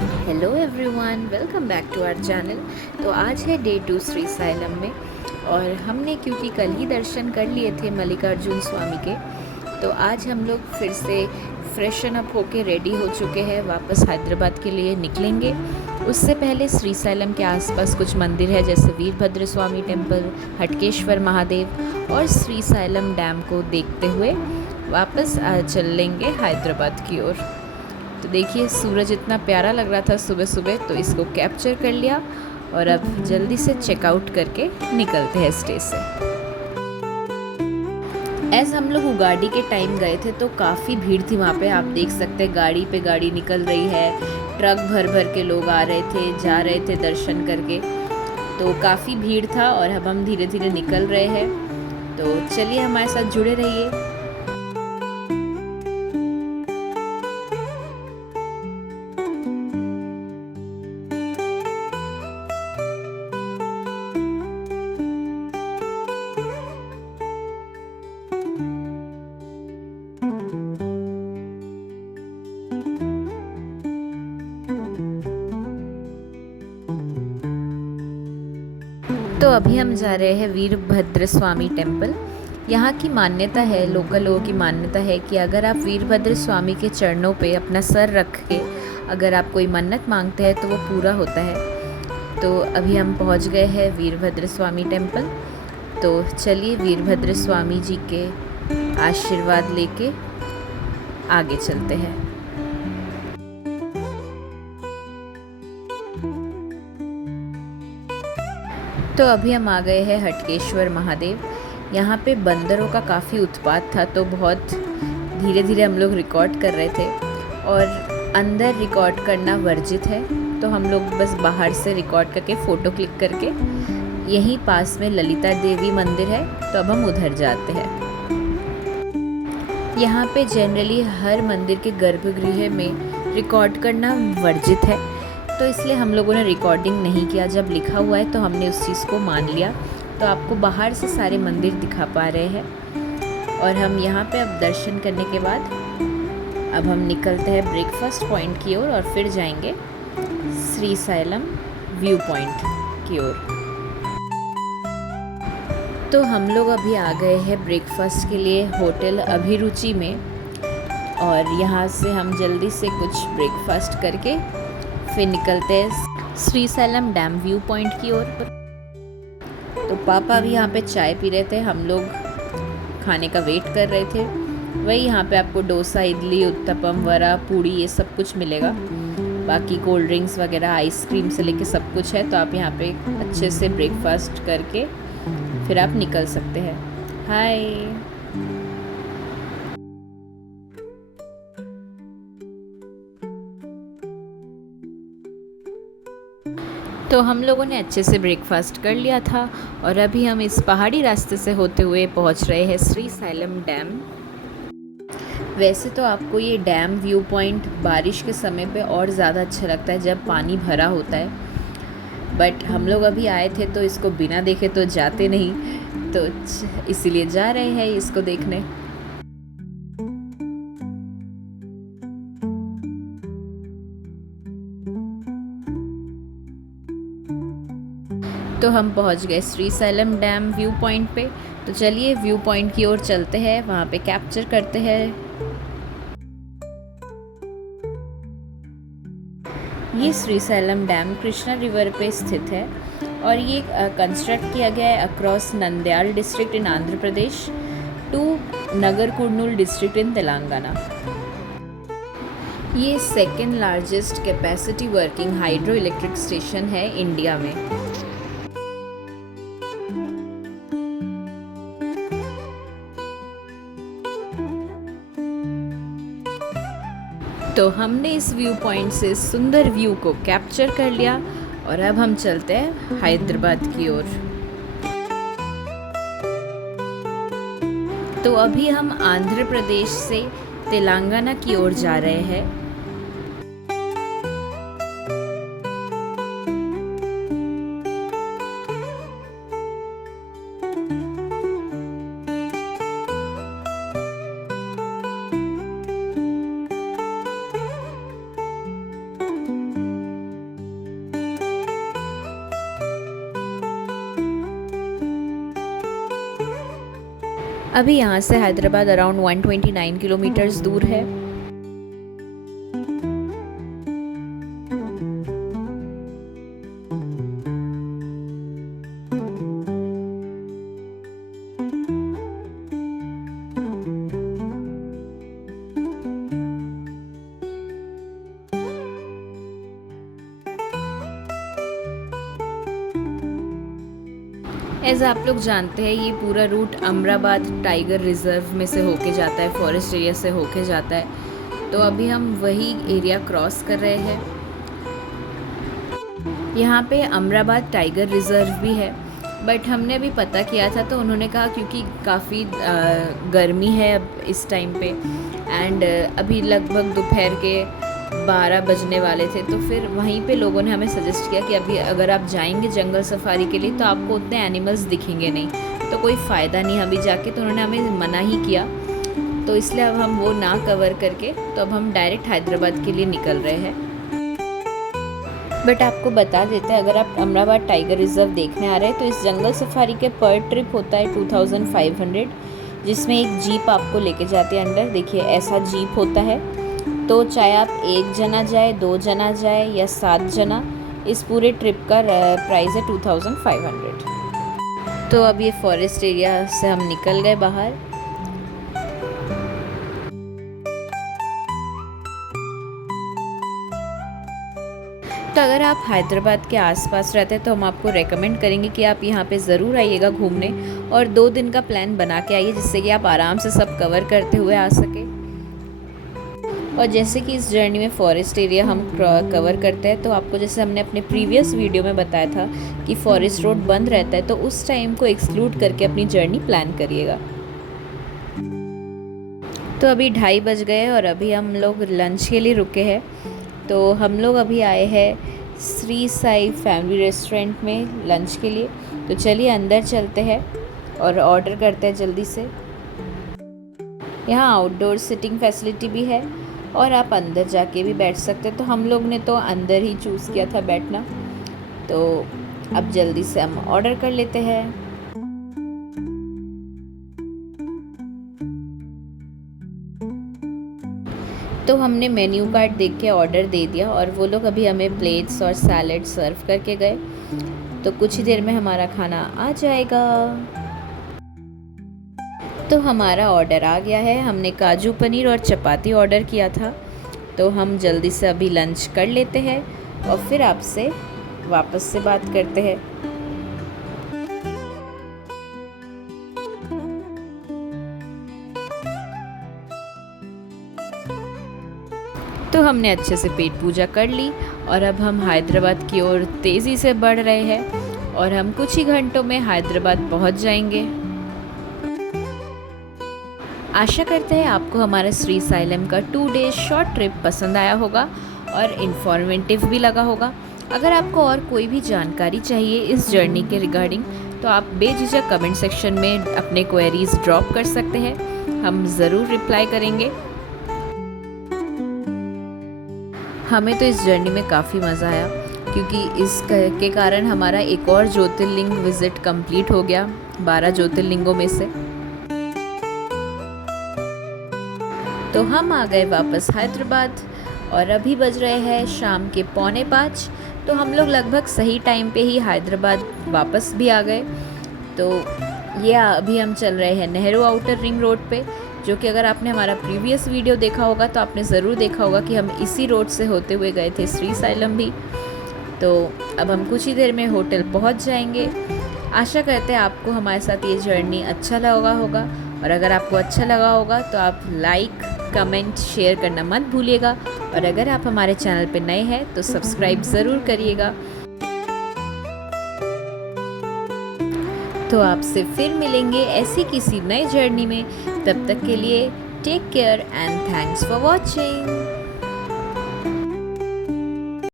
Hello everyone, welcome back to our channel. तो आज है डे 2 श्रीसाइलम में, और हमने क्योंकि कल ही दर्शन कर लिए थे मल्लिकार्जुन स्वामी के, तो आज हम लोग फिर से फ्रेशन अप होके रेडी हो चुके हैं, वापस हैदराबाद के लिए निकलेंगे। उससे पहले श्रीसाइलम के आसपास कुछ मंदिर है, जैसे वीरभद्र स्वामी टेम्पल, हटकेश्वर महादेव और श्रीसाइलम डैम को देखते हुए वापस चल लेंगे हैदराबाद की ओर। तो देखिए, सूरज इतना प्यारा लग रहा था सुबह सुबह, तो इसको कैप्चर कर लिया और अब जल्दी से चेकआउट करके निकलते हैं स्टे से। एज हम लोग उगाड़ी के टाइम गए थे तो काफ़ी भीड़ थी वहाँ पे। आप देख सकते हैं गाड़ी पे गाड़ी निकल रही है, ट्रक भर भर के लोग आ रहे थे, जा रहे थे दर्शन करके। तो काफ़ी भीड़ था और अब हम धीरे धीरे निकल रहे हैं। तो चलिए, हमारे साथ जुड़े रहिए। तो अभी हम जा रहे हैं वीरभद्र स्वामी टेम्पल। यहाँ की मान्यता है, लोकल लोगों की मान्यता है कि अगर आप वीरभद्र स्वामी के चरणों पे अपना सर रख के अगर आप कोई मन्नत मांगते हैं तो वो पूरा होता है। तो अभी हम पहुँच गए हैं वीरभद्र स्वामी टेम्पल। तो चलिए, वीरभद्र स्वामी जी के आशीर्वाद लेके आगे चलते हैं। तो अभी हम आ गए हैं हटकेश्वर महादेव। यहाँ पे बंदरों का काफ़ी उत्पात था, तो बहुत धीरे धीरे हम लोग रिकॉर्ड कर रहे थे, और अंदर रिकॉर्ड करना वर्जित है। तो हम लोग बस बाहर से रिकॉर्ड करके फ़ोटो क्लिक करके, यहीं पास में ललिता देवी मंदिर है, तो अब हम उधर जाते हैं। यहाँ पे जनरली हर मंदिर के गर्भगृह में रिकॉर्ड करना वर्जित है, तो इसलिए हम लोगों ने रिकॉर्डिंग नहीं किया। जब लिखा हुआ है तो हमने उस चीज़ को मान लिया। तो आपको बाहर से सारे मंदिर दिखा पा रहे हैं, और हम यहाँ पे अब दर्शन करने के बाद अब हम निकलते हैं ब्रेकफास्ट पॉइंट की ओर, और फिर जाएंगे श्रीसाइलम व्यू पॉइंट की ओर। तो हम लोग अभी आ गए हैं ब्रेकफास्ट के लिए होटल अभिरुचि में, और यहाँ से हम जल्दी से कुछ ब्रेकफास्ट करके फिर निकलते हैं श्रीसाइलम डैम व्यू पॉइंट की ओर। तो पापा भी यहाँ पे चाय पी रहे थे, हम लोग खाने का वेट कर रहे थे। वही यहाँ पे आपको डोसा, इडली, उत्तपम, वड़ा, पूड़ी, ये सब कुछ मिलेगा। बाकी कोल्ड ड्रिंक्स वगैरह, आइसक्रीम से लेके सब कुछ है। तो आप यहाँ पे अच्छे से ब्रेकफास्ट करके फिर आप निकल सकते हैं। हाय। तो हम लोगों ने अच्छे से ब्रेकफास्ट कर लिया था, और अभी हम इस पहाड़ी रास्ते से होते हुए पहुंच रहे हैं श्रीसाइलम डैम। वैसे तो आपको ये डैम व्यू पॉइंट बारिश के समय पे और ज़्यादा अच्छा लगता है, जब पानी भरा होता है। बट हम लोग अभी आए थे तो इसको बिना देखे तो जाते नहीं, तो इसीलिए जा रहे हैं इसको देखने। तो हम पहुंच गए श्रीसाइलम डैम व्यू पॉइंट पे। तो चलिए व्यू पॉइंट की ओर चलते हैं, वहाँ पे कैप्चर करते हैं। ये श्रीसाइलम डैम कृष्णा रिवर पे स्थित है, और ये कंस्ट्रक्ट किया गया है across Nandyal district in Andhra Pradesh to Nagar Kurnool district in Telangana. ये second largest capacity working hydro electric station है इंडिया में। तो हमने इस व्यू पॉइंट से सुंदर व्यू को कैप्चर कर लिया, और अब हम चलते हैं हैदराबाद की ओर। तो अभी हम आंध्र प्रदेश से तेलंगाना की ओर जा रहे हैं। अभी यहाँ से हैदराबाद अराउंड 129 किलोमीटर्स दूर है। एज आप लोग जानते हैं ये पूरा रूट अमराबाद टाइगर रिजर्व में से होके जाता है, फॉरेस्ट एरिया से होके जाता है। तो अभी हम वही एरिया क्रॉस कर रहे हैं। यहाँ पे अमराबाद टाइगर रिजर्व भी है, बट हमने अभी पता किया था तो उन्होंने कहा क्योंकि काफ़ी गर्मी है अब इस टाइम पे एंड अभी लगभग दोपहर के 12 बजने वाले थे, तो फिर वहीं पे लोगों ने हमें सजेस्ट किया कि अभी अगर आप जाएंगे जंगल सफारी के लिए तो आपको उतने एनिमल्स दिखेंगे नहीं, तो कोई फ़ायदा नहीं अभी जाके। तो उन्होंने हमें मना ही किया, तो इसलिए अब हम वो ना कवर करके तो अब हम डायरेक्ट हैदराबाद के लिए निकल रहे हैं। बट आपको बता देते हैं, अगर आप अमराबाद टाइगर रिजर्व देखने आ रहे हैं तो इस जंगल सफारी के पर ट्रिप होता है 2500, जिसमें एक जीप आपको लेके जाती है अंदर। देखिए ऐसा जीप होता है, तो चाहे आप 1 जना जाए, 2 जना जाए या 7 जना, इस पूरे ट्रिप का प्राइस है 2500। तो अब ये फॉरेस्ट एरिया से हम निकल गए बाहर। तो अगर आप हैदराबाद के आसपास रहते हैं तो हम आपको रेकमेंड करेंगे कि आप यहाँ पे ज़रूर आइएगा घूमने, और 2 दिन का प्लान बना के आइए जिससे कि आप आराम से सब कवर करते हुए आ सके। और जैसे कि इस जर्नी में फॉरेस्ट एरिया हम कवर करते हैं, तो आपको जैसे हमने अपने प्रीवियस वीडियो में बताया था कि फॉरेस्ट रोड बंद रहता है, तो उस टाइम को एक्सक्लूड करके अपनी जर्नी प्लान करिएगा। तो अभी 2:30 बज गए और अभी हम लोग लंच के लिए रुके हैं। तो हम लोग अभी आए हैं श्री साई फैमिली रेस्टोरेंट में लंच के लिए। तो चलिए अंदर चलते हैं और ऑर्डर करते हैं जल्दी से। यहाँ आउटडोर सिटिंग फैसिलिटी भी है और आप अंदर जाके भी बैठ सकते हैं। तो हम लोग ने तो अंदर ही चूज़ किया था बैठना। तो अब जल्दी से हम ऑर्डर कर लेते हैं। तो हमने मेन्यू कार्ड देख के ऑर्डर दे दिया और वो लोग अभी हमें प्लेट्स और सैलेड सर्व करके गए। तो कुछ ही देर में हमारा खाना आ जाएगा। तो हमारा ऑर्डर आ गया है। हमने काजू पनीर और चपाती ऑर्डर किया था। तो हम जल्दी से अभी लंच कर लेते हैं और फिर आपसे वापस से बात करते हैं। तो हमने अच्छे से पेट पूजा कर ली और अब हम हैदराबाद की ओर तेज़ी से बढ़ रहे हैं और हम कुछ ही घंटों में हैदराबाद पहुंच जाएंगे। आशा करते हैं आपको हमारा श्री साइलम का 2 डेज शॉर्ट ट्रिप पसंद आया होगा और इन्फॉर्मेटिव भी लगा होगा। अगर आपको और कोई भी जानकारी चाहिए इस जर्नी के रिगार्डिंग, तो आप बेझिझक कमेंट सेक्शन में अपने क्वेरीज ड्रॉप कर सकते हैं, हम ज़रूर रिप्लाई करेंगे। हमें तो इस जर्नी में काफ़ी मज़ा आया क्योंकि इसके कारण हमारा एक और ज्योतिर्लिंग विज़िट कंप्लीट हो गया 12 ज्योतिर्लिंगों में से। तो हम आ गए वापस हैदराबाद और अभी बज रहे हैं शाम के 4:45। तो हम लोग लगभग सही टाइम पे ही हैदराबाद वापस भी आ गए। तो ये अभी हम चल रहे हैं नेहरू आउटर रिंग रोड पे, जो कि अगर आपने हमारा प्रीवियस वीडियो देखा होगा तो आपने ज़रूर देखा होगा कि हम इसी रोड से होते हुए गए थे श्री साइलम भी। तो अब हम कुछ ही देर में होटल पहुंच जाएंगे। आशा करते हैं आपको हमारे साथ ये जर्नी अच्छा लगा होगा, और अगर आपको अच्छा लगा होगा तो आप लाइक, कमेंट, शेयर करना मत भूलिएगा। और अगर आप हमारे चैनल पर नए हैं तो सब्सक्राइब ज़रूर करिएगा। तो आपसे फिर मिलेंगे ऐसी किसी नई जर्नी में। तब तक के लिए take care and thanks for watching.